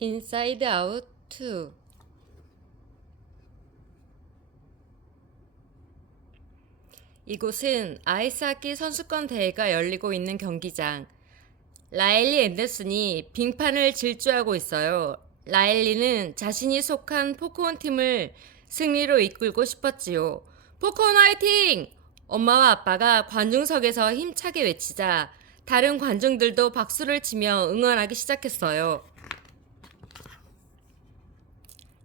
인사이드 아웃 2. 이곳은 아이스하키 선수권 대회가 열리고 있는 경기장. 라일리 앤더슨이 빙판을 질주하고 있어요. 라일리는 자신이 속한 포크원 팀을 승리로 이끌고 싶었지요. 포크원 화이팅! 엄마와 아빠가 관중석에서 힘차게 외치자 다른 관중들도 박수를 치며 응원하기 시작했어요.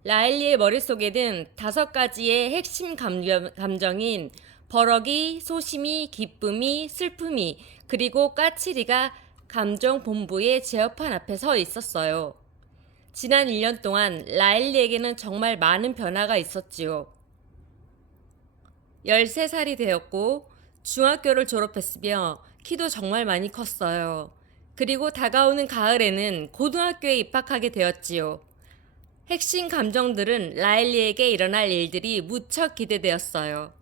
라일리의 머릿속에는 5가지의 핵심 감정인 버럭이, 소심이, 기쁨이, 슬픔이, 그리고 까칠이가 감정 본부의 제어판 앞에 서 있었어요. 지난 1년 동안 라일리에게는 정말 많은 변화가 있었지요. 13살이 되었고 중학교를 졸업했으며 키도 정말 많이 컸어요. 그리고 다가오는 가을에는 고등학교에 입학하게 되었지요. 핵심 감정들은 라일리에게 일어날 일들이 무척 기대되었어요.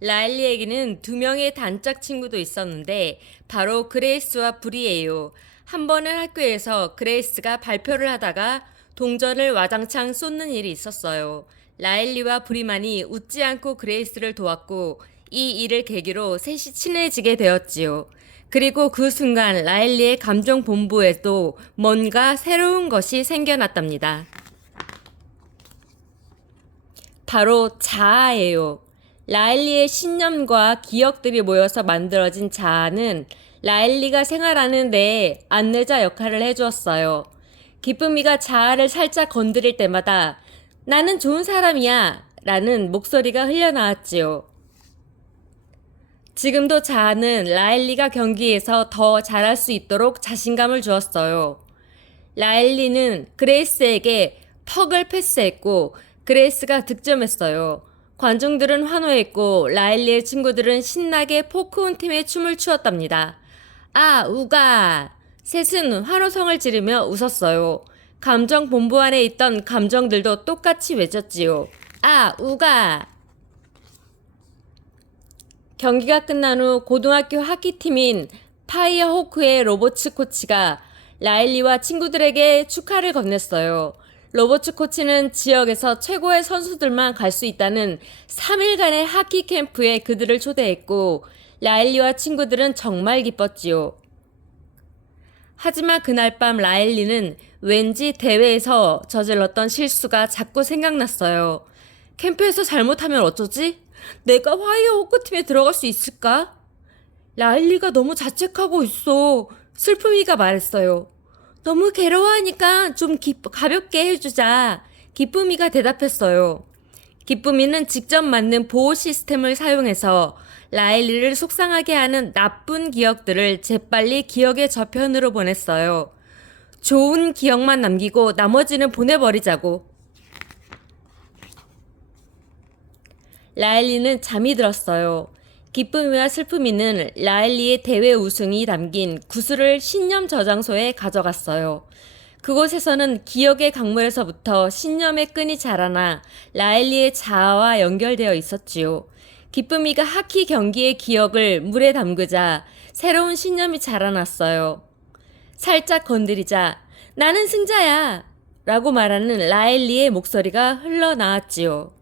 라일리에게는 2명의 단짝 친구도 있었는데 바로 그레이스와 불이에요. 한 번은 학교에서 그레이스가 발표를 하다가 동전을 와장창 쏟는 일이 있었어요. 라일리와 불이만이 웃지 않고 그레이스를 도왔고 이 일을 계기로 셋이 친해지게 되었지요. 그리고 그 순간 라일리의 감정 본부에도 뭔가 새로운 것이 생겨났답니다. 바로 자아예요. 라일리의 신념과 기억들이 모여서 만들어진 자아는 라일리가 생활하는 데에 안내자 역할을 해주었어요. 기쁨이가 자아를 살짝 건드릴 때마다 나는 좋은 사람이야 라는 목소리가 흘러나왔지요. 지금도 자아는 라일리가 경기에서 더 잘할 수 있도록 자신감을 주었어요. 라일리는 그레이스에게 퍽을 패스했고 그레이스가 득점했어요. 관중들은 환호했고 라일리의 친구들은 신나게 포크온 팀의 춤을 추었답니다. 아, 우가! 셋은 환호성을 지르며 웃었어요. 감정 본부 안에 있던 감정들도 똑같이 외쳤지요. 아, 우가! 경기가 끝난 후 고등학교 하키팀인 파이어호크의 로버츠 코치가 라일리와 친구들에게 축하를 건넸어요. 로버츠 코치는 지역에서 최고의 선수들만 갈 수 있다는 3일간의 하키 캠프에 그들을 초대했고 라일리와 친구들은 정말 기뻤지요. 하지만 그날 밤 라일리는 왠지 대회에서 저질렀던 실수가 자꾸 생각났어요. 캠프에서 잘못하면 어쩌지? 내가 화이어 호크팀에 들어갈 수 있을까? 라일리가 너무 자책하고 있어. 슬픔이가 말했어요. 너무 괴로워하니까 좀 가볍게 해주자. 기쁨이가 대답했어요. 기쁨이는 직접 만든 보호 시스템을 사용해서 라일리를 속상하게 하는 나쁜 기억들을 재빨리 기억의 저편으로 보냈어요. 좋은 기억만 남기고 나머지는 보내버리자고. 라일리는 잠이 들었어요. 기쁨이와 슬픔이는 라일리의 대회 우승이 담긴 구슬을 신념 저장소에 가져갔어요. 그곳에서는 기억의 강물에서부터 신념의 끈이 자라나 라일리의 자아와 연결되어 있었지요. 기쁨이가 하키 경기의 기억을 물에 담그자 새로운 신념이 자라났어요. 살짝 건드리자 나는 승자야! 라고 말하는 라일리의 목소리가 흘러나왔지요.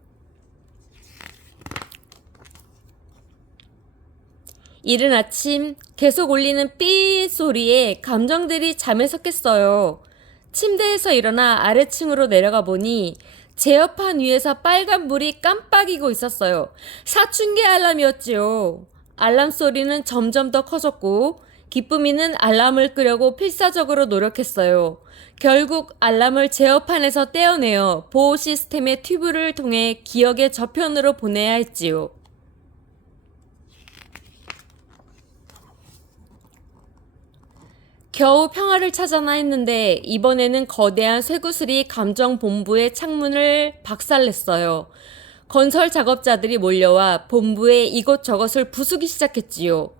이른 아침 계속 울리는 삐 소리에 감정들이 잠에서 깼어요. 침대에서 일어나 아래층으로 내려가 보니 제어판 위에서 빨간 불이 깜빡이고 있었어요. 사춘기 알람이었지요. 알람 소리는 점점 더 커졌고 기쁨이는 알람을 끄려고 필사적으로 노력했어요. 결국 알람을 제어판에서 떼어내어 보호 시스템의 튜브를 통해 기억의 저편으로 보내야 했지요. 겨우 평화를 찾아나 했는데 이번에는 거대한 쇠구슬이 감정본부의 창문을 박살냈어요. 건설 작업자들이 몰려와 본부의 이것저것을 부수기 시작했지요.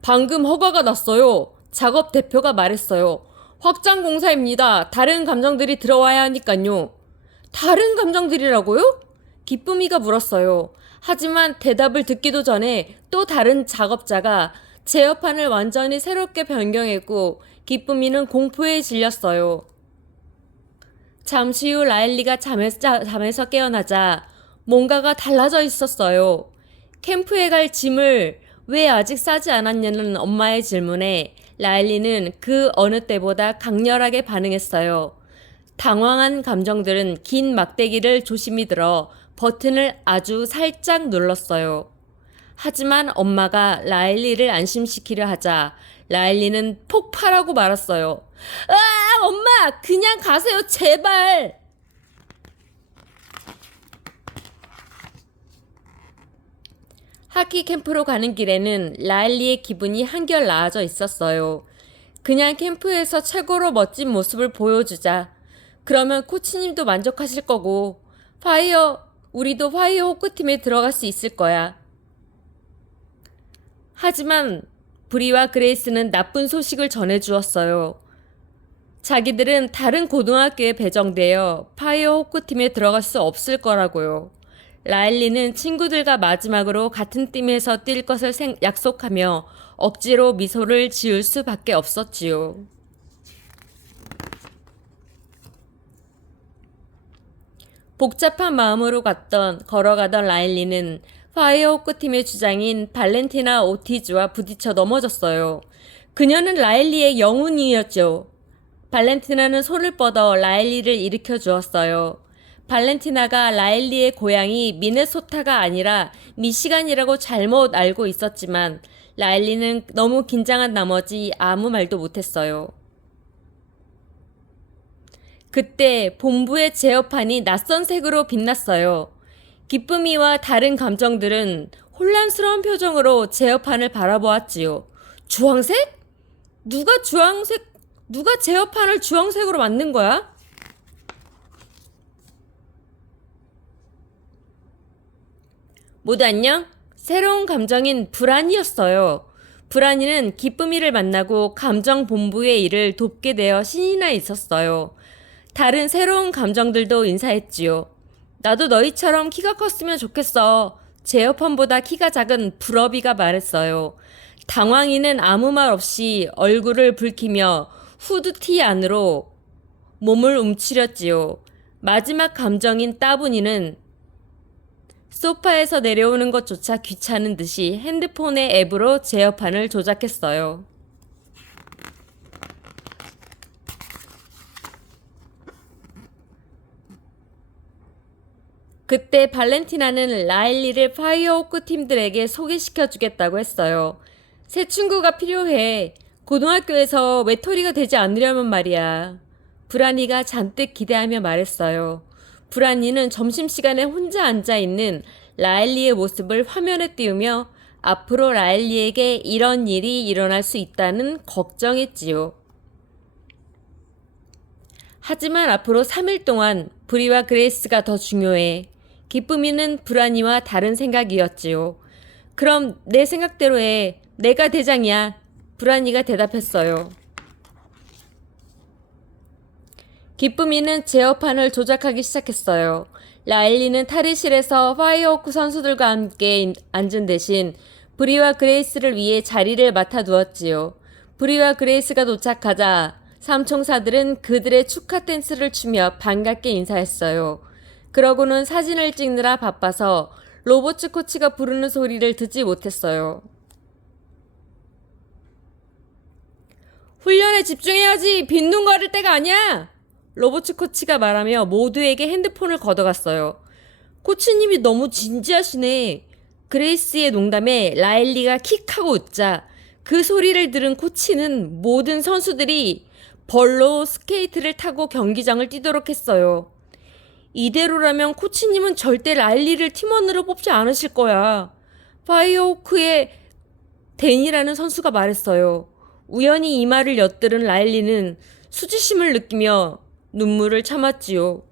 방금 허가가 났어요. 작업 대표가 말했어요. 확장 공사입니다. 다른 감정들이 들어와야 하니깐요. 다른 감정들이라고요? 기쁨이가 물었어요. 하지만 대답을 듣기도 전에 또 다른 작업자가 제어판을 완전히 새롭게 변경했고 기쁨이는 공포에 질렸어요. 잠시 후 라일리가 잠에서 깨어나자 뭔가가 달라져 있었어요. 캠프에 갈 짐을 왜 아직 싸지 않았냐는 엄마의 질문에 라일리는 그 어느 때보다 강렬하게 반응했어요. 당황한 감정들은 긴 막대기를 조심히 들어 버튼을 아주 살짝 눌렀어요. 하지만 엄마가 라일리를 안심시키려 하자 라일리는 폭발하고 말았어요. 아, 엄마, 그냥 가세요, 제발! 하키 캠프로 가는 길에는 라일리의 기분이 한결 나아져 있었어요. 그냥 캠프에서 최고로 멋진 모습을 보여주자. 그러면 코치님도 만족하실 거고, 우리도 파이어 호크팀에 들어갈 수 있을 거야. 하지만 브리와 그레이스는 나쁜 소식을 전해주었어요. 자기들은 다른 고등학교에 배정되어 파이어 호크팀에 들어갈 수 없을 거라고요. 라일리는 친구들과 마지막으로 같은 팀에서 뛸 것을 약속하며 억지로 미소를 지을 수밖에 없었지요. 복잡한 마음으로 걸어가던 라일리는 파이어호크 팀의 주장인 발렌티나 오티즈와 부딪혀 넘어졌어요. 그녀는 라일리의 영웅이었죠. 발렌티나는 손을 뻗어 라일리를 일으켜 주었어요. 발렌티나가 라일리의 고향이 미네소타가 아니라 미시간이라고 잘못 알고 있었지만 라일리는 너무 긴장한 나머지 아무 말도 못했어요. 그때 본부의 제어판이 낯선 색으로 빛났어요. 기쁨이와 다른 감정들은 혼란스러운 표정으로 제어판을 바라보았지요. 주황색? 누가 제어판을 주황색으로 만든 거야? 모두 안녕? 새로운 감정인 불안이었어요. 불안이는 기쁨이를 만나고 감정 본부의 일을 돕게 되어 신이 나 있었어요. 다른 새로운 감정들도 인사했지요. 나도 너희처럼 키가 컸으면 좋겠어. 제어판보다 키가 작은 불어비가 말했어요. 당황이는 아무 말 없이 얼굴을 붉히며 후드티 안으로 몸을 움츠렸지요. 마지막 감정인 따분이는 소파에서 내려오는 것조차 귀찮은 듯이 핸드폰의 앱으로 제어판을 조작했어요. 그때 발렌티나는 라일리를 파이어호크 팀들에게 소개시켜주겠다고 했어요. 새 친구가 필요해. 고등학교에서 외톨이가 되지 않으려면 말이야. 브라니가 잔뜩 기대하며 말했어요. 브라니는 점심시간에 혼자 앉아있는 라일리의 모습을 화면에 띄우며 앞으로 라일리에게 이런 일이 일어날 수 있다는 걱정했지요. 하지만 앞으로 3일 동안 브리와 그레이스가 더 중요해. 기쁨이는 브라니와 다른 생각이었지요. 그럼 내 생각대로 해. 내가 대장이야. 브라니가 대답했어요. 기쁨이는 제어판을 조작하기 시작했어요. 라일리는 탈의실에서 파이어호크 선수들과 함께 앉은 대신 브리와 그레이스를 위해 자리를 맡아두었지요. 브리와 그레이스가 도착하자 삼총사들은 그들의 축하 댄스를 추며 반갑게 인사했어요. 그러고는 사진을 찍느라 바빠서 로버츠 코치가 부르는 소리를 듣지 못했어요. 훈련에 집중해야지. 빈둥 거릴 때가 아니야. 로버츠 코치가 말하며 모두에게 핸드폰을 걷어갔어요. 코치님이 너무 진지하시네. 그레이스의 농담에 라일리가 킥하고 웃자 그 소리를 들은 코치는 모든 선수들이 벌로 스케이트를 타고 경기장을 뛰도록 했어요. 이대로라면 코치님은 절대 라일리를 팀원으로 뽑지 않으실 거야. 파이어호크의 댄이라는 선수가 말했어요. 우연히 이 말을 엿들은 라일리는 수치심을 느끼며 눈물을 참았지요.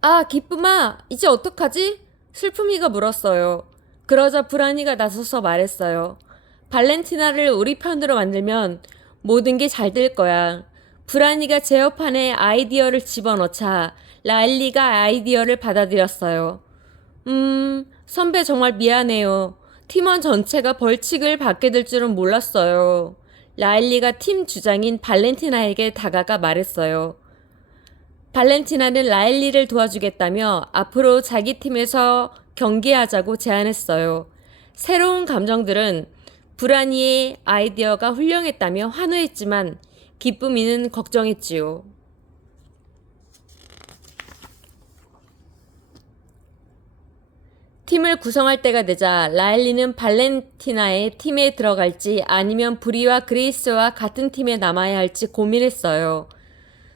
아, 기쁨아, 이제 어떡하지? 슬픔이가 물었어요. 그러자 브라니가 나서서 말했어요. 발렌티나를 우리 편으로 만들면 모든 게 잘 될 거야. 브라니가 제어판에 아이디어를 집어넣자 라일리가 아이디어를 받아들였어요. 선배 정말 미안해요. 팀원 전체가 벌칙을 받게 될 줄은 몰랐어요. 라일리가 팀 주장인 발렌티나에게 다가가 말했어요. 발렌티나는 라일리를 도와주겠다며 앞으로 자기 팀에서 경기하자고 제안했어요. 새로운 감정들은 브라니의 아이디어가 훌륭했다며 환호했지만 기쁨이는 걱정했지요. 팀을 구성할 때가 되자 라일리는 발렌티나의 팀에 들어갈지 아니면 브리와 그레이스와 같은 팀에 남아야 할지 고민했어요.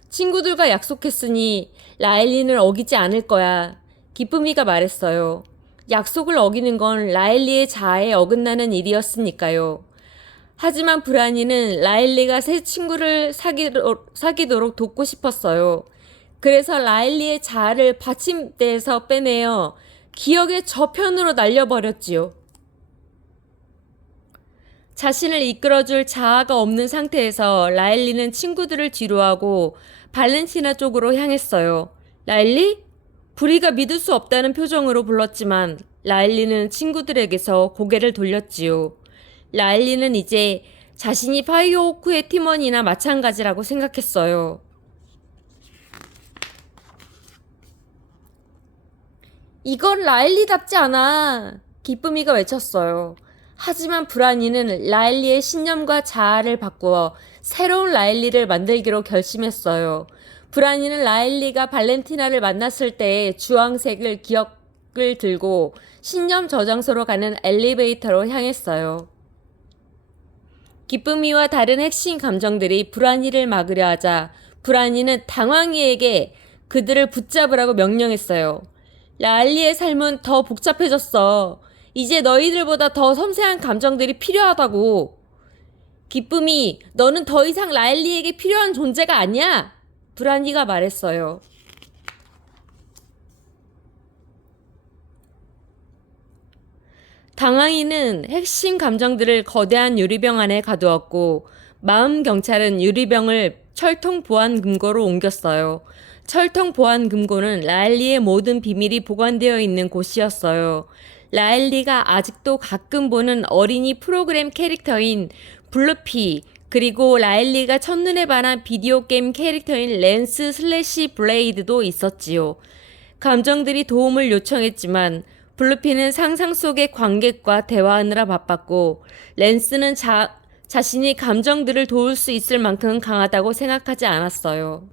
친구들과 약속했으니 라일리는 어기지 않을 거야. 기쁨이가 말했어요. 약속을 어기는 건 라일리의 자아에 어긋나는 일이었으니까요. 하지만 브라니는 라일리가 새 친구를 사귀도록 돕고 싶었어요. 그래서 라일리의 자아를 받침대에서 빼내어 기억의 저편으로 날려버렸지요. 자신을 이끌어줄 자아가 없는 상태에서 라일리는 친구들을 뒤로하고 발렌티나 쪽으로 향했어요. 라일리? 브리가 믿을 수 없다는 표정으로 불렀지만 라일리는 친구들에게서 고개를 돌렸지요. 라일리는 이제 자신이 파이어호크의 팀원이나 마찬가지라고 생각했어요. 이건 라일리답지 않아. 기쁨이가 외쳤어요. 하지만 브라니는 라일리의 신념과 자아를 바꾸어 새로운 라일리를 만들기로 결심했어요. 브라니는 라일리가 발렌티나를 만났을 때의 주황색을 기억을 들고 신념 저장소로 가는 엘리베이터로 향했어요. 기쁨이와 다른 핵심 감정들이 브라니를 막으려 하자 브라니는 당황이에게 그들을 붙잡으라고 명령했어요. 라일리의 삶은 더 복잡해졌어. 이제 너희들보다 더 섬세한 감정들이 필요하다고. 기쁨이, 너는 더 이상 라일리에게 필요한 존재가 아니야. 브라니가 말했어요. 당황이는 핵심 감정들을 거대한 유리병 안에 가두었고 마음 경찰은 유리병을 철통 보안 금고로 옮겼어요. 철통 보안 금고는 라일리의 모든 비밀이 보관되어 있는 곳이었어요. 라일리가 아직도 가끔 보는 어린이 프로그램 캐릭터인 블루피, 그리고 라일리가 첫눈에 반한 비디오 게임 캐릭터인 랜스 슬래시 블레이드도 있었지요. 감정들이 도움을 요청했지만 블루피는 상상 속의 관객과 대화하느라 바빴고 랜스는 자신이 감정들을 도울 수 있을 만큼 강하다고 생각하지 않았어요.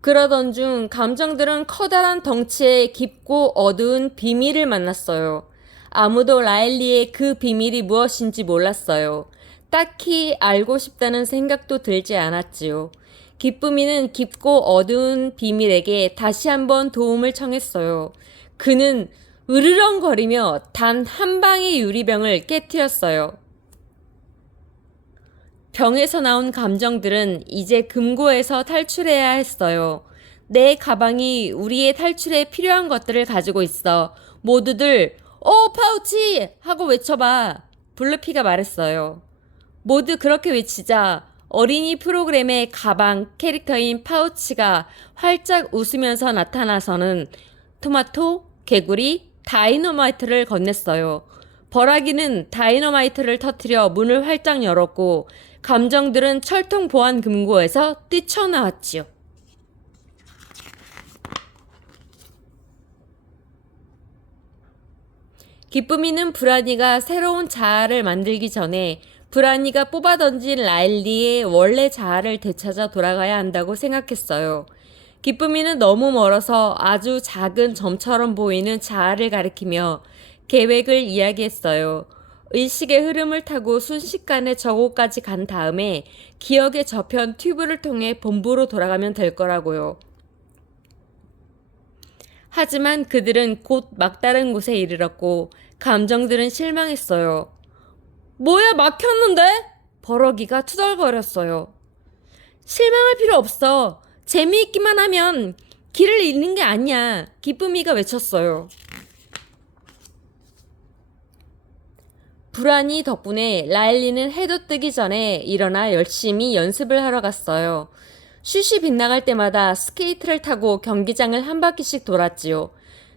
그러던 중 감정들은 커다란 덩치의 깊고 어두운 비밀을 만났어요. 아무도 라일리의 그 비밀이 무엇인지 몰랐어요. 딱히 알고 싶다는 생각도 들지 않았지요. 기쁨이는 깊고 어두운 비밀에게 다시 한번 도움을 청했어요. 그는 으르렁거리며 단 한 방의 유리병을 깨뜨렸어요. 병에서 나온 감정들은 이제 금고에서 탈출해야 했어요. 내 가방이 우리의 탈출에 필요한 것들을 가지고 있어. 모두들 오 파우치! 하고 외쳐봐. 블루피가 말했어요. 모두 그렇게 외치자 어린이 프로그램의 가방 캐릭터인 파우치가 활짝 웃으면서 나타나서는 토마토, 개구리, 다이너마이트를 건넸어요. 버라기는 다이너마이트를 터뜨려 문을 활짝 열었고 감정들은 철통 보안 금고에서 뛰쳐나왔지요. 기쁨이는 브라니가 새로운 자아를 만들기 전에 브라니가 뽑아던진 라일리의 원래 자아를 되찾아 돌아가야 한다고 생각했어요. 기쁨이는 너무 멀어서 아주 작은 점처럼 보이는 자아를 가리키며 계획을 이야기했어요. 의식의 흐름을 타고 순식간에 저곳까지 간 다음에 기억의 저편 튜브를 통해 본부로 돌아가면 될 거라고요. 하지만 그들은 곧 막다른 곳에 이르렀고 감정들은 실망했어요. 뭐야 막혔는데? 버러기가 투덜거렸어요. 실망할 필요 없어. 재미있기만 하면 길을 잃는 게 아니야. 기쁨이가 외쳤어요. 불안이 덕분에 라일리는 해도 뜨기 전에 일어나 열심히 연습을 하러 갔어요. 슛이 빗나갈 때마다 스케이트를 타고 경기장을 한 바퀴씩 돌았지요.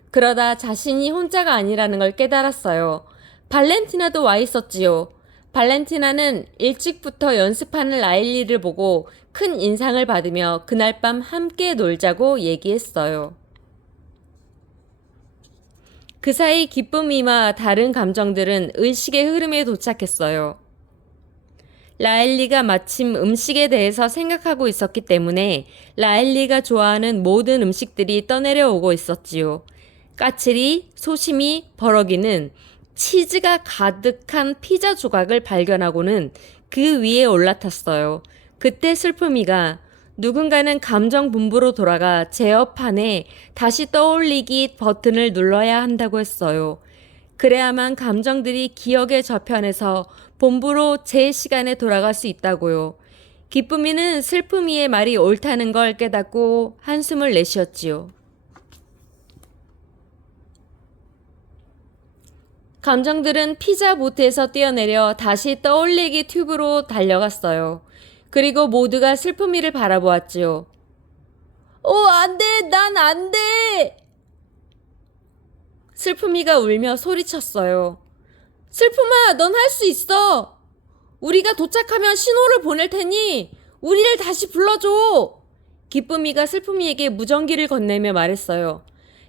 그러다 자신이 혼자가 아니라는 걸 깨달았어요. 발렌티나도 와 있었지요. 발렌티나는 일찍부터 연습하는 라일리를 보고 큰 인상을 받으며 그날 밤 함께 놀자고 얘기했어요. 그 사이 기쁨이와 다른 감정들은 의식의 흐름에 도착했어요. 라일리가 마침 음식에 대해서 생각하고 있었기 때문에 라일리가 좋아하는 모든 음식들이 떠내려 오고 있었지요. 까칠이, 소심이, 버럭이는 치즈가 가득한 피자 조각을 발견하고는 그 위에 올라탔어요. 그때 슬픔이가 누군가는 감정 본부로 돌아가 제어판에 다시 떠올리기 버튼을 눌러야 한다고 했어요. 그래야만 감정들이 기억의 저편에서 본부로 제 시간에 돌아갈 수 있다고요. 기쁨이는 슬픔이의 말이 옳다는 걸 깨닫고 한숨을 내쉬었지요. 감정들은 피자 보트에서 뛰어내려 다시 떠올리기 튜브로 달려갔어요. 그리고 모두가 슬픔이를 바라보았지요. 안 돼! 난 안 돼! 슬픔이가 울며 소리쳤어요. 슬픔아, 넌 할 수 있어! 우리가 도착하면 신호를 보낼 테니 우리를 다시 불러줘! 기쁨이가 슬픔이에게 무전기를 건네며 말했어요.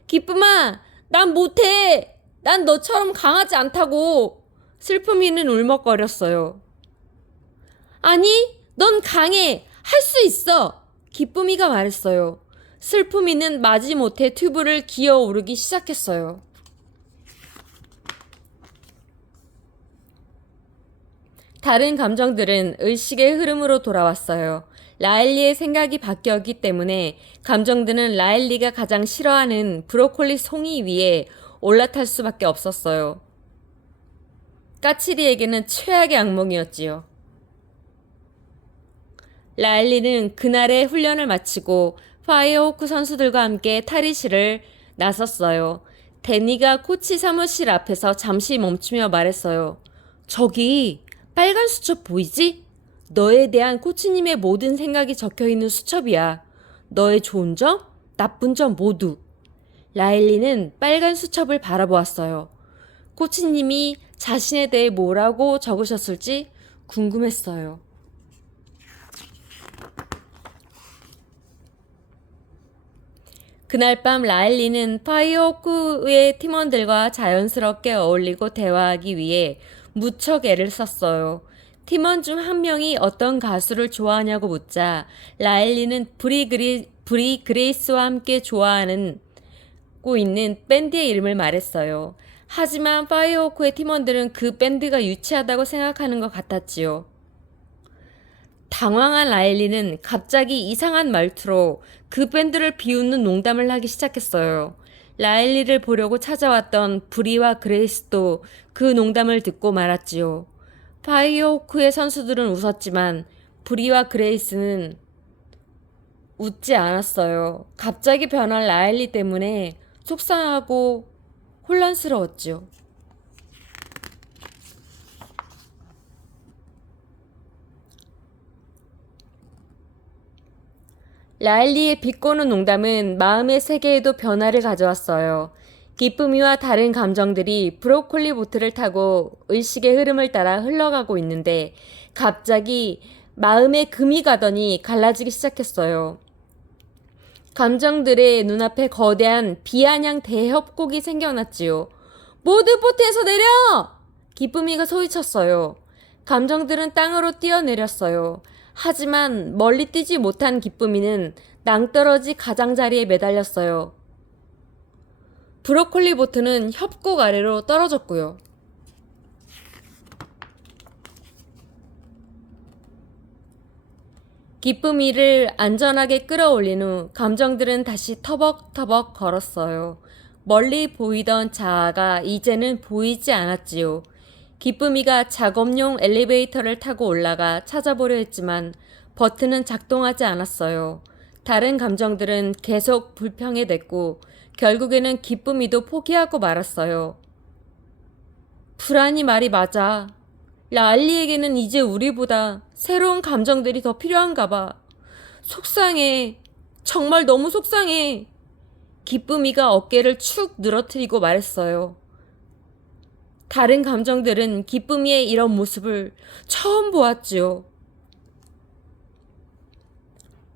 기쁨아, 난 못해! 난 너처럼 강하지 않다고! 슬픔이는 울먹거렸어요. 아니, 넌 강해! 할 수 있어! 기쁨이가 말했어요. 슬픔이는 마지못해 튜브를 기어오르기 시작했어요. 다른 감정들은 의식의 흐름으로 돌아왔어요. 라일리의 생각이 바뀌었기 때문에 감정들은 라일리가 가장 싫어하는 브로콜리 송이 위에 올라탈 수밖에 없었어요. 까칠이에게는 최악의 악몽이었지요. 라일리는 그날의 훈련을 마치고 파이어호크 선수들과 함께 탈의실을 나섰어요. 데니가 코치 사무실 앞에서 잠시 멈추며 말했어요. 저기 빨간 수첩 보이지? 너에 대한 코치님의 모든 생각이 적혀있는 수첩이야. 너의 좋은 점, 나쁜 점 모두. 라일리는 빨간 수첩을 바라보았어요. 코치님이 자신에 대해 뭐라고 적으셨을지 궁금했어요. 그날 밤 라일리는 파이어호크의 팀원들과 자연스럽게 어울리고 대화하기 위해 무척 애를 썼어요. 팀원 중 한 명이 어떤 가수를 좋아하냐고 묻자 라일리는 브리 그레이스와 함께 좋아하는 고 있는 밴드의 이름을 말했어요. 하지만 파이어호크의 팀원들은 그 밴드가 유치하다고 생각하는 것 같았지요. 당황한 라일리는 갑자기 이상한 말투로 그 밴드를 비웃는 농담을 하기 시작했어요. 라일리를 보려고 찾아왔던 브리와 그레이스도 그 농담을 듣고 말았지요. 파이어호크의 선수들은 웃었지만 브리와 그레이스는 웃지 않았어요. 갑자기 변한 라일리 때문에 속상하고 혼란스러웠지요. 라일리의 비꼬는 농담은 마음의 세계에도 변화를 가져왔어요. 기쁨이와 다른 감정들이 브로콜리 보트를 타고 의식의 흐름을 따라 흘러가고 있는데 갑자기 마음에 금이 가더니 갈라지기 시작했어요. 감정들의 눈앞에 거대한 비아냥 대협곡이 생겨났지요. 모두 보트에서 내려! 기쁨이가 소리쳤어요. 감정들은 땅으로 뛰어내렸어요. 하지만 멀리 뛰지 못한 기쁨이는 낭떠러지 가장자리에 매달렸어요. 브로콜리 보트는 협곡 아래로 떨어졌고요. 기쁨이를 안전하게 끌어올린 후 감정들은 다시 터벅터벅 걸었어요. 멀리 보이던 자아가 이제는 보이지 않았지요. 기쁨이가 작업용 엘리베이터를 타고 올라가 찾아보려 했지만 버튼은 작동하지 않았어요. 다른 감정들은 계속 불평해댔고 결국에는 기쁨이도 포기하고 말았어요. 불안이 말이 맞아. 라일리에게는 이제 우리보다 새로운 감정들이 더 필요한가 봐. 속상해. 정말 너무 속상해. 기쁨이가 어깨를 축 늘어뜨리고 말했어요. 다른 감정들은 기쁨이의 이런 모습을 처음 보았지요.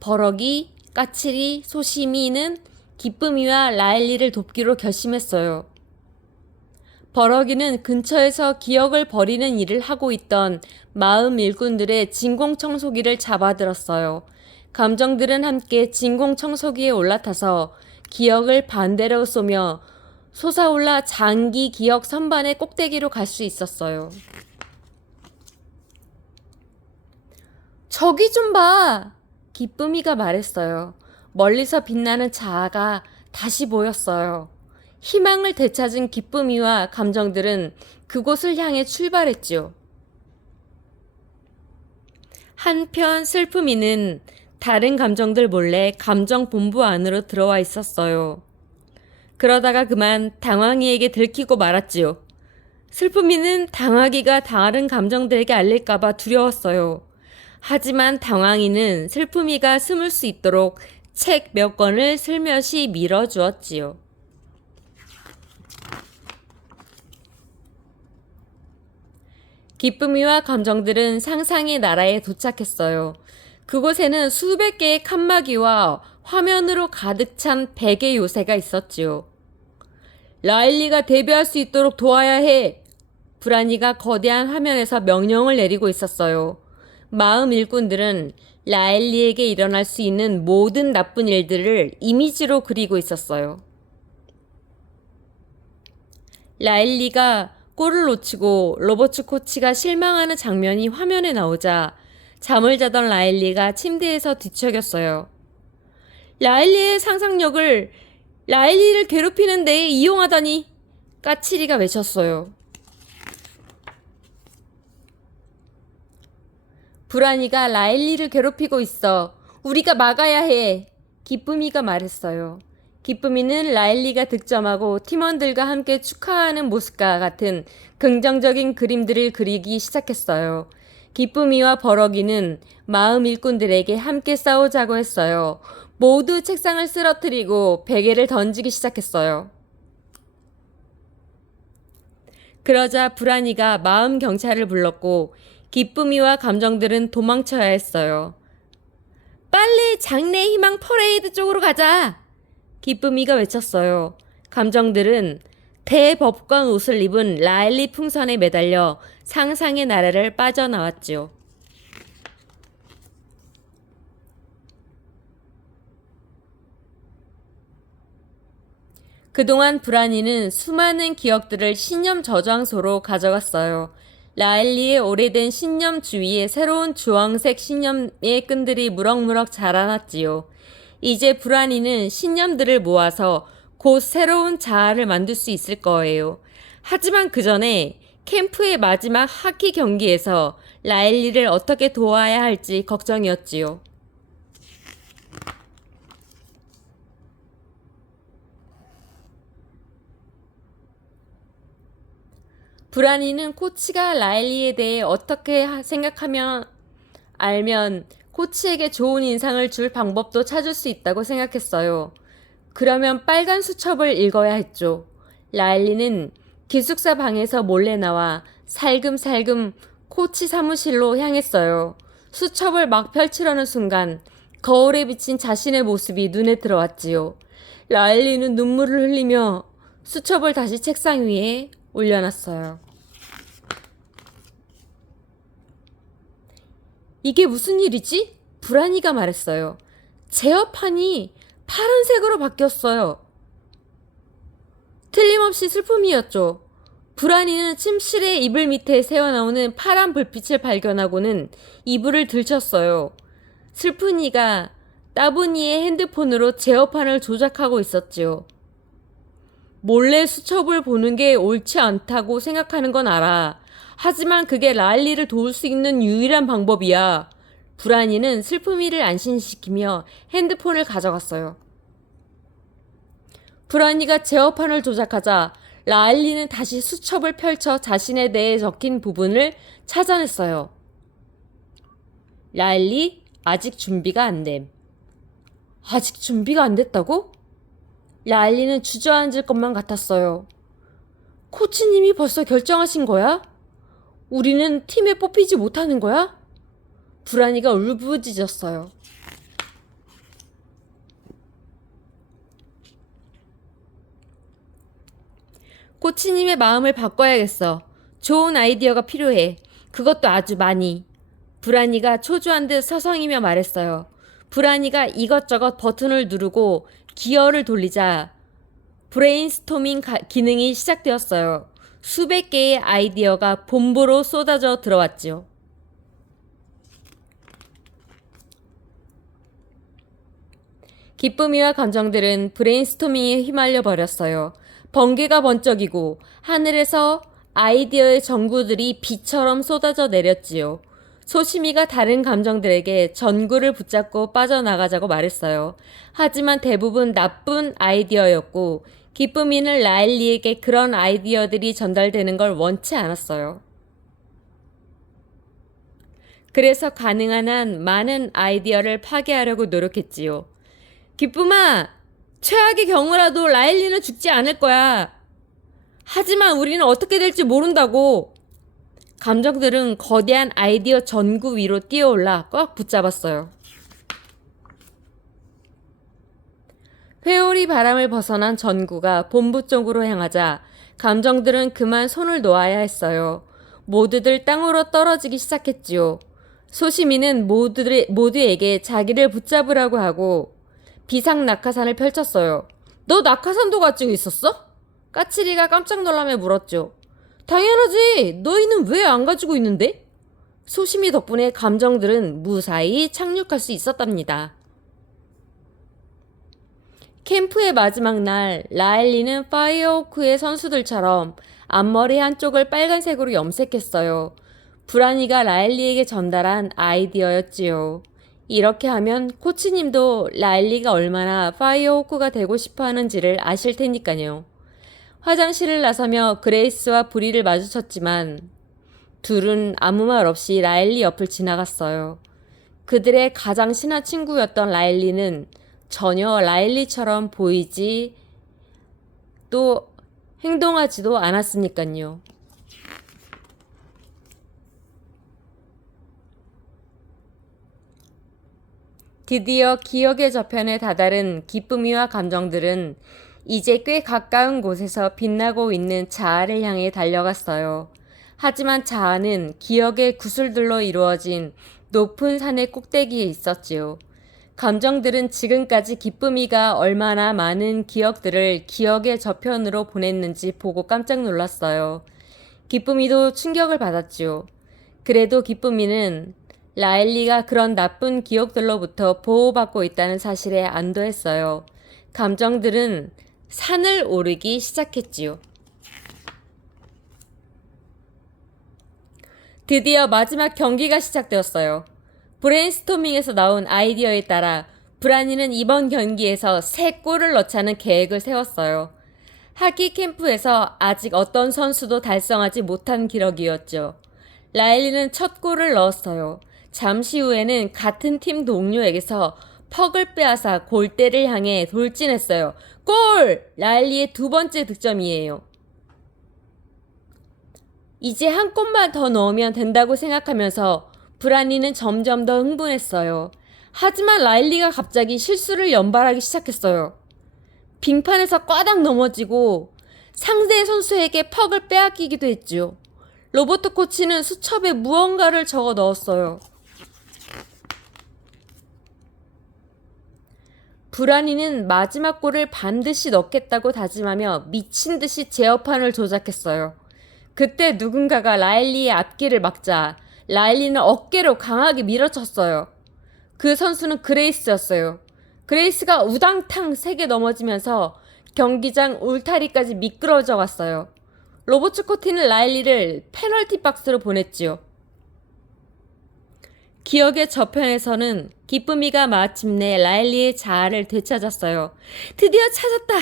버럭이, 까칠이, 소심이는 기쁨이와 라일리를 돕기로 결심했어요. 버럭이는 근처에서 기억을 버리는 일을 하고 있던 마음 일꾼들의 진공청소기를 잡아들었어요. 감정들은 함께 진공청소기에 올라타서 기억을 반대로 쏘며 솟아올라 장기 기억 선반의 꼭대기로 갈 수 있었어요. 저기 좀 봐! 기쁨이가 말했어요. 멀리서 빛나는 자아가 다시 보였어요. 희망을 되찾은 기쁨이와 감정들은 그곳을 향해 출발했지요. 한편 슬픔이는 다른 감정들 몰래 감정본부 안으로 들어와 있었어요. 그러다가 그만 당황이에게 들키고 말았지요. 슬픔이는 당황이가 다른 감정들에게 알릴까봐 두려웠어요. 하지만 당황이는 슬픔이가 숨을 수 있도록 책 몇 권을 슬며시 밀어주었지요. 기쁨이와 감정들은 상상의 나라에 도착했어요. 그곳에는 수백 개의 칸막이와 화면으로 가득 찬 베개 요새가 있었지요. 라일리가 데뷔할 수 있도록 도와야 해. 브라니가 거대한 화면에서 명령을 내리고 있었어요. 마음 일꾼들은 라일리에게 일어날 수 있는 모든 나쁜 일들을 이미지로 그리고 있었어요. 라일리가 골을 놓치고 로버츠 코치가 실망하는 장면이 화면에 나오자 잠을 자던 라일리가 침대에서 뒤척였어요. 라일리를 괴롭히는 데에 이용하다니! 까칠이가 외쳤어요. 브라니가 라일리를 괴롭히고 있어. 우리가 막아야 해. 기쁨이가 말했어요. 기쁨이는 라일리가 득점하고 팀원들과 함께 축하하는 모습과 같은 긍정적인 그림들을 그리기 시작했어요. 기쁨이와 버럭이는 마음 일꾼들에게 함께 싸우자고 했어요. 모두 책상을 쓰러뜨리고 베개를 던지기 시작했어요. 그러자 브라니가 마음 경찰을 불렀고 기쁨이와 감정들은 도망쳐야 했어요. 빨리 장래 희망 퍼레이드 쪽으로 가자! 기쁨이가 외쳤어요. 감정들은 대법관 옷을 입은 라일리 풍선에 매달려 상상의 나라를 빠져나왔지요. 그동안 브라니는 수많은 기억들을 신념 저장소로 가져갔어요. 라일리의 오래된 신념 주위에 새로운 주황색 신념의 끈들이 무럭무럭 자라났지요. 이제 브라니는 신념들을 모아서 곧 새로운 자아를 만들 수 있을 거예요. 하지만 그 전에 캠프의 마지막 하키 경기에서 라일리를 어떻게 도와야 할지 걱정이었지요. 브라니는 코치가 라일리에 대해 어떻게 생각하면 알면 코치에게 좋은 인상을 줄 방법도 찾을 수 있다고 생각했어요. 그러면 빨간 수첩을 읽어야 했죠. 라일리는 기숙사 방에서 몰래 나와 살금살금 코치 사무실로 향했어요. 수첩을 막 펼치려는 순간 거울에 비친 자신의 모습이 눈에 들어왔지요. 라일리는 눈물을 흘리며 수첩을 다시 책상 위에 올려놨어요. 이게 무슨 일이지? 브라니가 말했어요. 제어판이 파란색으로 바뀌었어요. 틀림없이 슬픔이었죠. 브라니는 침실의 이불 밑에 새어나오는 파란 불빛을 발견하고는 이불을 들쳤어요. 슬픈이가 따분이의 핸드폰으로 제어판을 조작하고 있었지요. 몰래 수첩을 보는 게 옳지 않다고 생각하는 건 알아. 하지만 그게 라일리를 도울 수 있는 유일한 방법이야. 브라니는 슬픔이를 안심시키며 핸드폰을 가져갔어요. 브라니가 제어판을 조작하자 라일리는 다시 수첩을 펼쳐 자신에 대해 적힌 부분을 찾아냈어요. 라일리, 아직 준비가 안 됨. 아직 준비가 안 됐다고? 라일리는 주저앉을 것만 같았어요. 코치님이 벌써 결정하신 거야? 우리는 팀에 뽑히지 못하는 거야? 브라니가 울부짖었어요. 코치님의 마음을 바꿔야겠어. 좋은 아이디어가 필요해. 그것도 아주 많이. 브라니가 초조한 듯 서성이며 말했어요. 브라니가 이것저것 버튼을 누르고 기어를 돌리자 브레인스토밍 기능이 시작되었어요. 수백 개의 아이디어가 본부로 쏟아져 들어왔죠. 기쁨이와 감정들은 브레인스토밍에 휘말려 버렸어요. 번개가 번쩍이고 하늘에서 아이디어의 전구들이 비처럼 쏟아져 내렸지요. 소심이가 다른 감정들에게 전구를 붙잡고 빠져나가자고 말했어요. 하지만 대부분 나쁜 아이디어였고 기쁨이는 라일리에게 그런 아이디어들이 전달되는 걸 원치 않았어요. 그래서 가능한 한 많은 아이디어를 파괴하려고 노력했지요. 기쁨아, 최악의 경우라도 라일리는 죽지 않을 거야. 하지만 우리는 어떻게 될지 모른다고. 감정들은 거대한 아이디어 전구 위로 뛰어올라 꽉 붙잡았어요. 회오리 바람을 벗어난 전구가 본부 쪽으로 향하자 감정들은 그만 손을 놓아야 했어요. 모두들 땅으로 떨어지기 시작했지요. 소시민은 모두에게 자기를 붙잡으라고 하고 비상 낙하산을 펼쳤어요. 너 낙하산도 가지고 있었어? 까칠이가 깜짝 놀라며 물었죠. 당연하지. 너희는 왜 안 가지고 있는데? 소심이 덕분에 감정들은 무사히 착륙할 수 있었답니다. 캠프의 마지막 날 라일리는 파이어호크의 선수들처럼 앞머리 한쪽을 빨간색으로 염색했어요. 브라니가 라일리에게 전달한 아이디어였지요. 이렇게 하면 코치님도 라일리가 얼마나 파이어호크가 되고 싶어 하는지를 아실 테니까요. 화장실을 나서며 그레이스와 브리를 마주쳤지만 둘은 아무 말 없이 라일리 옆을 지나갔어요. 그들의 가장 친한 친구였던 라일리는 전혀 라일리처럼 보이지 또 행동하지도 않았으니까요. 드디어 기억의 저편에 다다른 기쁨이와 감정들은 이제 꽤 가까운 곳에서 빛나고 있는 자아를 향해 달려갔어요. 하지만 자아는 기억의 구슬들로 이루어진 높은 산의 꼭대기에 있었지요. 감정들은 지금까지 기쁨이가 얼마나 많은 기억들을 기억의 저편으로 보냈는지 보고 깜짝 놀랐어요. 기쁨이도 충격을 받았지요. 그래도 기쁨이는 라일리가 그런 나쁜 기억들로부터 보호받고 있다는 사실에 안도했어요. 감정들은 산을 오르기 시작했지요. 드디어 마지막 경기가 시작되었어요. 브레인스토밍에서 나온 아이디어에 따라 브라니는 이번 경기에서 3골을 넣자는 계획을 세웠어요. 하키 캠프에서 아직 어떤 선수도 달성하지 못한 기록이었죠. 라일리는 첫 골을 넣었어요. 잠시 후에는 같은 팀 동료에게서 퍽을 빼앗아 골대를 향해 돌진했어요. 골! 라일리의 2번째 득점이에요. 이제 한 골만 더 넣으면 된다고 생각하면서 브라니는 점점 더 흥분했어요. 하지만 라일리가 갑자기 실수를 연발하기 시작했어요. 빙판에서 꽈당 넘어지고 상대 선수에게 퍽을 빼앗기기도 했죠. 로버트 코치는 수첩에 무언가를 적어 넣었어요. 브라니는 마지막 골을 반드시 넣겠다고 다짐하며 미친 듯이 제어판을 조작했어요. 그때 누군가가 라일리의 앞길을 막자 라일리는 어깨로 강하게 밀어쳤어요. 그 선수는 그레이스였어요. 그레이스가 우당탕 세게 넘어지면서 경기장 울타리까지 미끄러져 갔어요. 로버트 코티는 라일리를 페널티 박스로 보냈지요. 기억의 저편에서는 기쁨이가 마침내 라일리의 자아를 되찾았어요. 드디어 찾았다!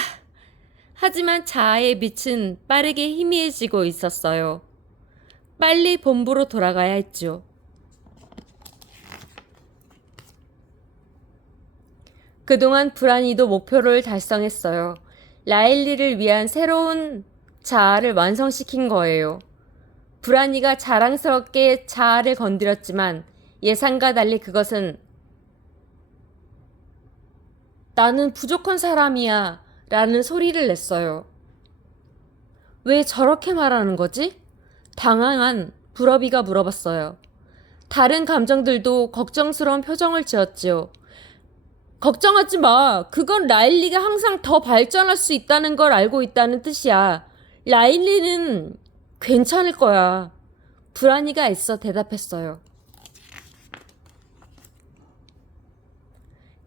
하지만 자아의 빛은 빠르게 희미해지고 있었어요. 빨리 본부로 돌아가야 했죠. 그동안 브라니도 목표를 달성했어요. 라일리를 위한 새로운 자아를 완성시킨 거예요. 브라니가 자랑스럽게 자아를 건드렸지만 예상과 달리 그것은 나는 부족한 사람이야 라는 소리를 냈어요. 왜 저렇게 말하는 거지? 당황한 브러비가 물어봤어요. 다른 감정들도 걱정스러운 표정을 지었지요. 걱정하지 마. 그건 라일리가 항상 더 발전할 수 있다는 걸 알고 있다는 뜻이야. 라일리는 괜찮을 거야. 브라니가 애써 대답했어요.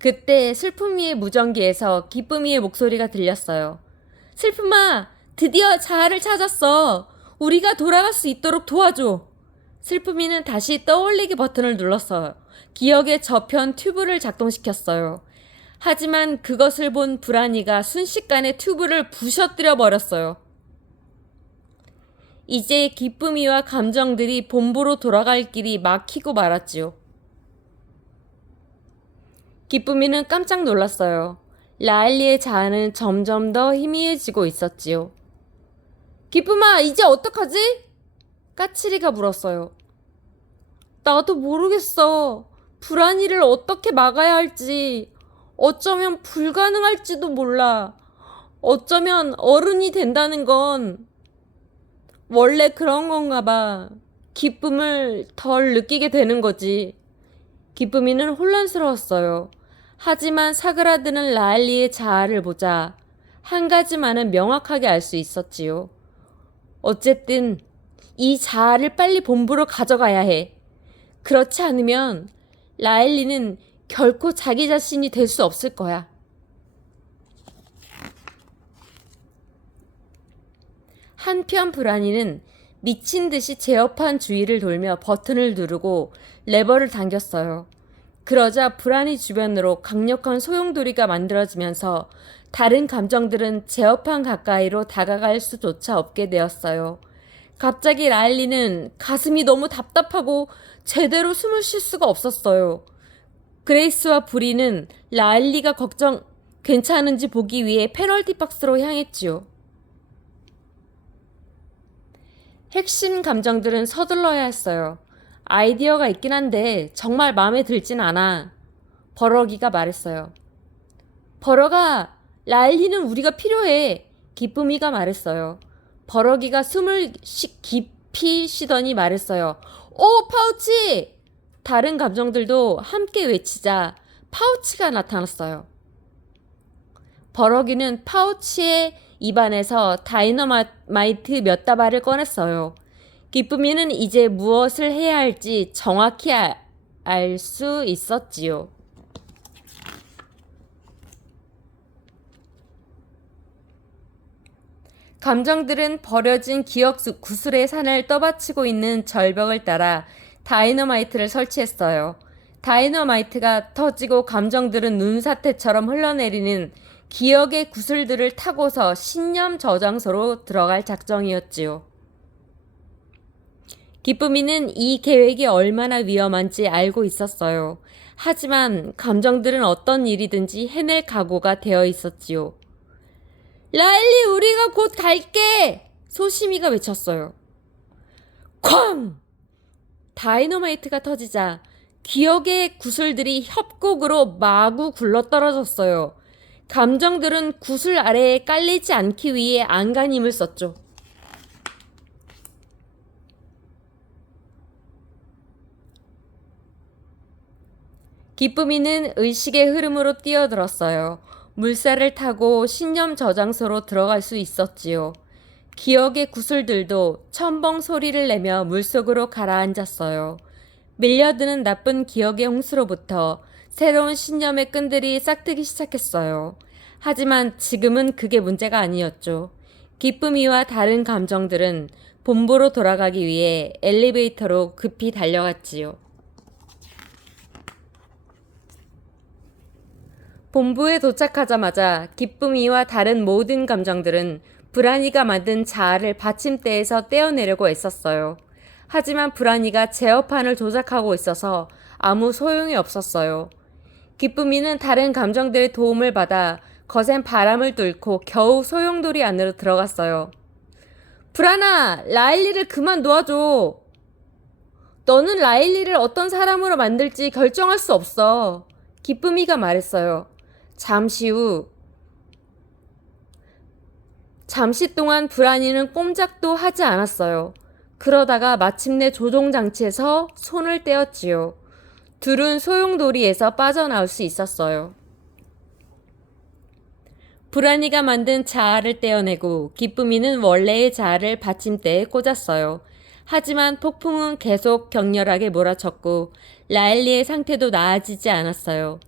그때 슬픔이의 무전기에서 기쁨이의 목소리가 들렸어요. 슬픔아, 드디어 자아를 찾았어. 우리가 돌아갈 수 있도록 도와줘. 슬픔이는 다시 떠올리기 버튼을 눌렀어요. 기억의 저편 튜브를 작동시켰어요. 하지만 그것을 본 브라니가 순식간에 튜브를 부셔뜨려 버렸어요. 이제 기쁨이와 감정들이 본부로 돌아갈 길이 막히고 말았지요. 기쁨이는 깜짝 놀랐어요. 라일리의 자아는 점점 더 희미해지고 있었지요. 기쁨아, 이제 어떡하지? 까칠이가 물었어요. 나도 모르겠어. 브라니를 어떻게 막아야 할지. 어쩌면 불가능할지도 몰라. 어쩌면 어른이 된다는 건 원래 그런 건가 봐. 기쁨을 덜 느끼게 되는 거지. 기쁨이는 혼란스러웠어요. 하지만 사그라드는 라일리의 자아를 보자 한 가지만은 명확하게 알 수 있었지요. 어쨌든 이 자아를 빨리 본부로 가져가야 해. 그렇지 않으면 라일리는 결코 자기 자신이 될 수 없을 거야. 한편 브라니는 미친 듯이 제어판 주위를 돌며 버튼을 누르고 레버를 당겼어요. 그러자 브라니 주변으로 강력한 소용돌이가 만들어지면서 다른 감정들은 제어판 가까이로 다가갈 수조차 없게 되었어요. 갑자기 라일리는 가슴이 너무 답답하고 제대로 숨을 쉴 수가 없었어요. 그레이스와 브리는 라일리가 괜찮은지 보기 위해 페널티 박스로 향했지요. 핵심 감정들은 서둘러야 했어요. 아이디어가 있긴 한데 정말 마음에 들진 않아. 버러기가 말했어요. 버러가, 라일리는 우리가 필요해. 기쁨이가 말했어요. 버러기가 숨을 깊이 쉬더니 말했어요. 오, 파우치! 다른 감정들도 함께 외치자 파우치가 나타났어요. 버러기는 파우치의 입안에서 다이너마이트 몇 다발을 꺼냈어요. 기쁨이는 이제 무엇을 해야 할지 정확히 알 수 있었지요. 감정들은 버려진 기억 구슬의 산을 떠받치고 있는 절벽을 따라 다이너마이트를 설치했어요. 다이너마이트가 터지고 감정들은 눈사태처럼 흘러내리는 기억의 구슬들을 타고서 신념 저장소로 들어갈 작정이었지요. 기쁨이는 이 계획이 얼마나 위험한지 알고 있었어요. 하지만 감정들은 어떤 일이든지 해낼 각오가 되어 있었지요. 라일리, 우리가 곧 갈게! 소심이가 외쳤어요. 쾅! 다이너마이트가 터지자 기억의 구슬들이 협곡으로 마구 굴러떨어졌어요. 감정들은 구슬 아래에 깔리지 않기 위해 안간힘을 썼죠. 기쁨이는 의식의 흐름으로 뛰어들었어요. 물살을 타고 신념 저장소로 들어갈 수 있었지요. 기억의 구슬들도 첨벙 소리를 내며 물속으로 가라앉았어요. 밀려드는 나쁜 기억의 홍수로부터 새로운 신념의 끈들이 싹트기 시작했어요. 하지만 지금은 그게 문제가 아니었죠. 기쁨이와 다른 감정들은 본부로 돌아가기 위해 엘리베이터로 급히 달려갔지요. 본부에 도착하자마자 기쁨이와 다른 모든 감정들은 브라니가 만든 자아를 받침대에서 떼어내려고 애썼어요. 하지만 브라니가 제어판을 조작하고 있어서 아무 소용이 없었어요. 기쁨이는 다른 감정들의 도움을 받아 거센 바람을 뚫고 겨우 소용돌이 안으로 들어갔어요. 브라나, 라일리를 그만 놓아줘. 너는 라일리를 어떤 사람으로 만들지 결정할 수 없어. 기쁨이가 말했어요. 잠시 동안 브라니는 꼼짝도 하지 않았어요. 그러다가 마침내 조종장치에서 손을 떼었지요. 둘은 소용돌이에서 빠져나올 수 있었어요. 브라니가 만든 자아를 떼어내고 기쁨이는 원래의 자아를 받침대에 꽂았어요. 하지만 폭풍은 계속 격렬하게 몰아쳤고 라일리의 상태도 나아지지 않았어요.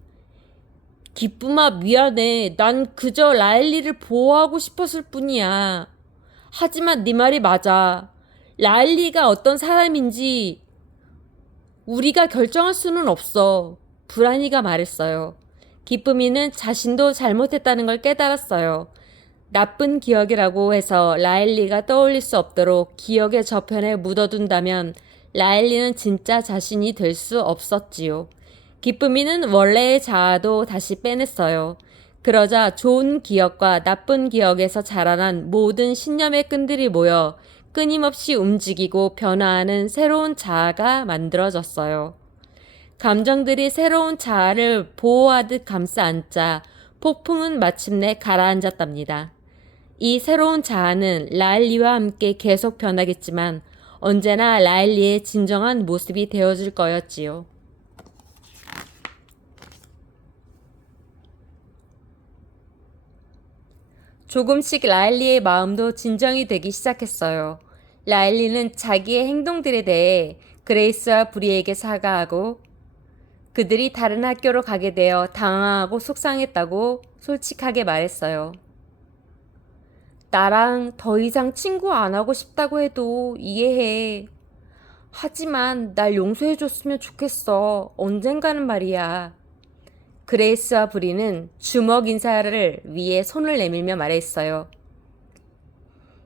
기쁨아, 미안해. 난 그저 라일리를 보호하고 싶었을 뿐이야. 하지만 네 말이 맞아. 라일리가 어떤 사람인지 우리가 결정할 수는 없어. 브라니가 말했어요. 기쁨이는 자신도 잘못했다는 걸 깨달았어요. 나쁜 기억이라고 해서 라일리가 떠올릴 수 없도록 기억의 저편에 묻어둔다면 라일리는 진짜 자신이 될 수 없었지요. 기쁨이는 원래의 자아도 다시 빼냈어요. 그러자 좋은 기억과 나쁜 기억에서 자라난 모든 신념의 끈들이 모여 끊임없이 움직이고 변화하는 새로운 자아가 만들어졌어요. 감정들이 새로운 자아를 보호하듯 감싸 안자 폭풍은 마침내 가라앉았답니다. 이 새로운 자아는 라일리와 함께 계속 변하겠지만 언제나 라일리의 진정한 모습이 되어줄 거였지요. 조금씩 라일리의 마음도 진정이 되기 시작했어요. 라일리는 자기의 행동들에 대해 그레이스와 브리에게 사과하고 그들이 다른 학교로 가게 되어 당황하고 속상했다고 솔직하게 말했어요. 나랑 더 이상 친구 안 하고 싶다고 해도 이해해. 하지만 날 용서해줬으면 좋겠어. 언젠가는 말이야. 그레이스와 브리는 주먹 인사를 위해 손을 내밀며 말했어요.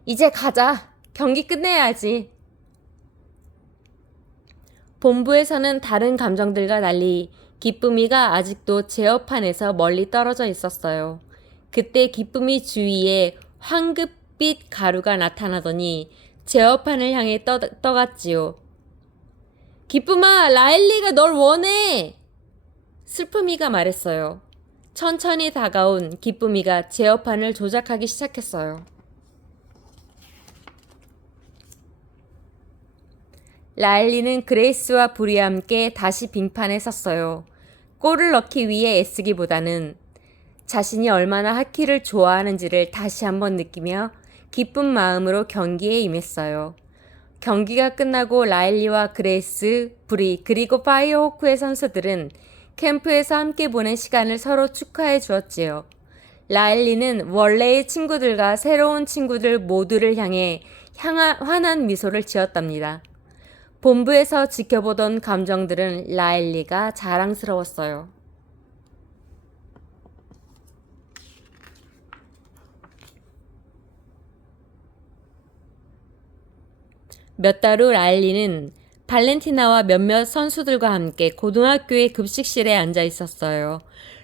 이제 가자. 경기 끝내야지. 본부에서는 다른 감정들과 달리 기쁨이가 아직도 제어판에서 멀리 떨어져 있었어요. 그때 기쁨이 주위에 황급빛 가루가 나타나더니 제어판을 향해 떠갔지요. 기쁨아, 라일리가 널 원해! 슬픔이가 말했어요. 천천히 다가온 기쁨이가 제어판을 조작하기 시작했어요. 라일리는 그레이스와 브리와 함께 다시 빙판에 섰어요. 골을 넣기 위해 애쓰기보다는 자신이 얼마나 하키를 좋아하는지를 다시 한번 느끼며 기쁜 마음으로 경기에 임했어요. 경기가 끝나고 라일리와 그레이스, 브리 그리고 파이어호크의 선수들은 캠프에서 함께 보낸 시간을 서로 축하해 주었지요. 라일리는 원래의 친구들과 새로운 친구들 모두를 향해 환한 미소를 지었답니다. 본부에서 지켜보던 감정들은 라일리가 자랑스러웠어요. 몇 달 후 라일리는 발렌티나와 몇몇 선수들과 함께 고등학교의 급식실에 앉아 있었어요.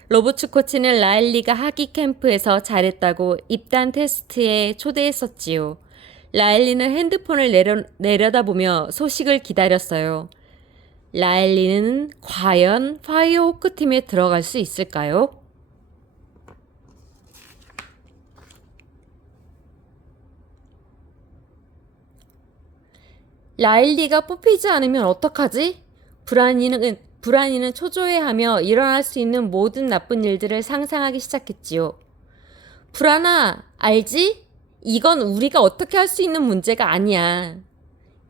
로버츠 코치는 라일리가 하기 캠프에서 잘했다고 입단 테스트에 초대했었지요. 라일리는 핸드폰을 내려다보며 소식을 기다렸어요. 라일리는 과연 파이어호크 팀에 들어갈 수 있을까요? 라일리가 뽑히지 않으면 어떡하지? 브라니는 초조해하며 일어날 수 있는 모든 나쁜 일들을 상상하기 시작했지요. 브라나, 알지? 이건 우리가 어떻게 할 수 있는 문제가 아니야.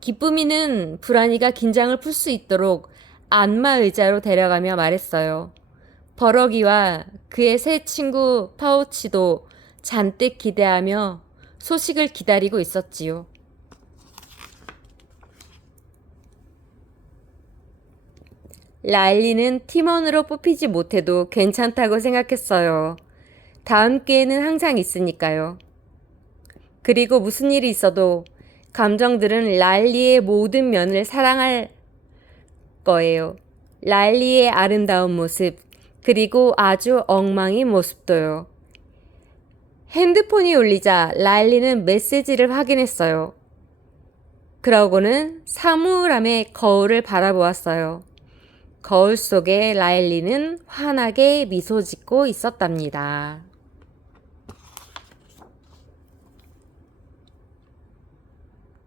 기쁨이는 브라니가 긴장을 풀 수 있도록 안마 의자로 데려가며 말했어요. 버럭이와 그의 새 친구 파우치도 잔뜩 기대하며 소식을 기다리고 있었지요. 라일리는 팀원으로 뽑히지 못해도 괜찮다고 생각했어요. 다음 기회는 항상 있으니까요. 그리고 무슨 일이 있어도 감정들은 라일리의 모든 면을 사랑할 거예요. 라일리의 아름다운 모습, 그리고 아주 엉망인 모습도요. 핸드폰이 울리자 라일리는 메시지를 확인했어요. 그러고는 사물함의 거울을 바라보았어요. 거울 속에 라일리는 환하게 미소 짓고 있었답니다.